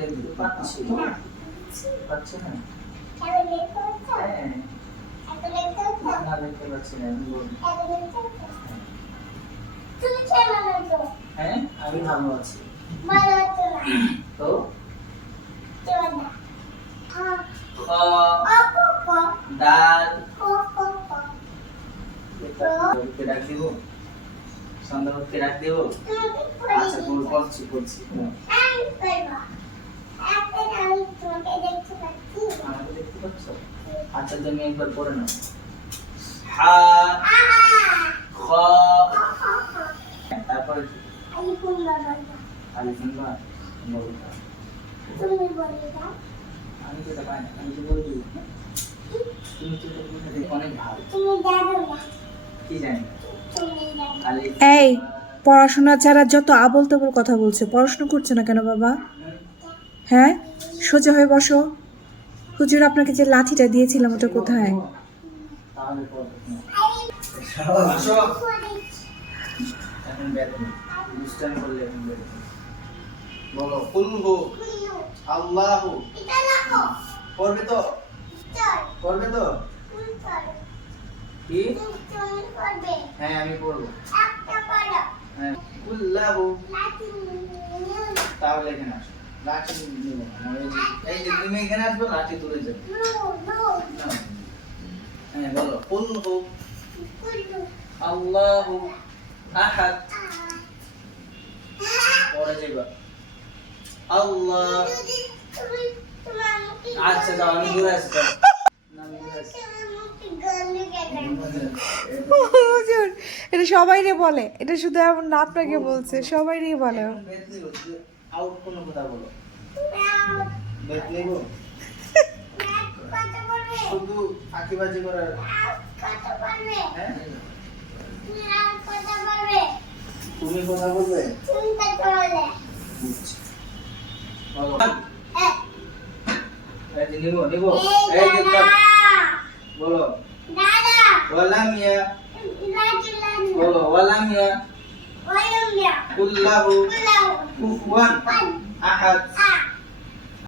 দেখবি পাচ্ছি পাচ্ছি না না দেখতে পাচ্ছি না আমি বলি হ্যাঁ আমি ভালো আছি তো খ ডাল কে ডাক দিব সন্ধ্যাকে ডাক দিব আচ্ছা বলছি আমাকে দেখতে পাচ্ছ আচ্ছা তুমি একবার পড়ে নাও হা খ তারপর আলিফুন বা আমি তো এটা পাই না আমি তো বলে দিই তুমি তো অনেক ভালো কি জানি এই পড়াশোনা ছাড়া যত আবল তাবল কথা বলছে, পড়াশোনা করছে না কেন বাবা? হ্যাঁ, সোজা হয়ে বসো। হুজুর আপনাকে যে লাঠিটা দিয়েছিলাম ওটা কোথায়? তাহলে এখন বেরোবে দুষ্টামি করলে এখন বেরোবে বলো কুলহু আল্লাহু পড়বে তো কি হ্যাঁ আমি পড়বো হ্যাঁ কুল্লাহু তাহলে এখানে আসো লাঠি নিব না এই যে তুমি এখানে আসবে লাঠি তুলে যাবে না হ্যাঁ বলো কুলহু আল্লাহু আহাদ পড়ে যাবে আল্লাহ আচ্ছা দাও আমি দূরে আসছি না আমি দূরে আসছি হুজুর এটা সবাইরে বলে, এটা শুধু এমন না আপনাকে বলছে, সবাইরই বলে। আউট কোন কথা বলো বেত নেবো শুধু ফাঁকিবাজি করার হ্যাঁ তুমি কথা বলবে বলো এই যে নিবো এই যে বলো ওয়ালাম ইয়া বলো ওয়ালাম ইয়া কুল্লাহু কুফুয়ান আহাদ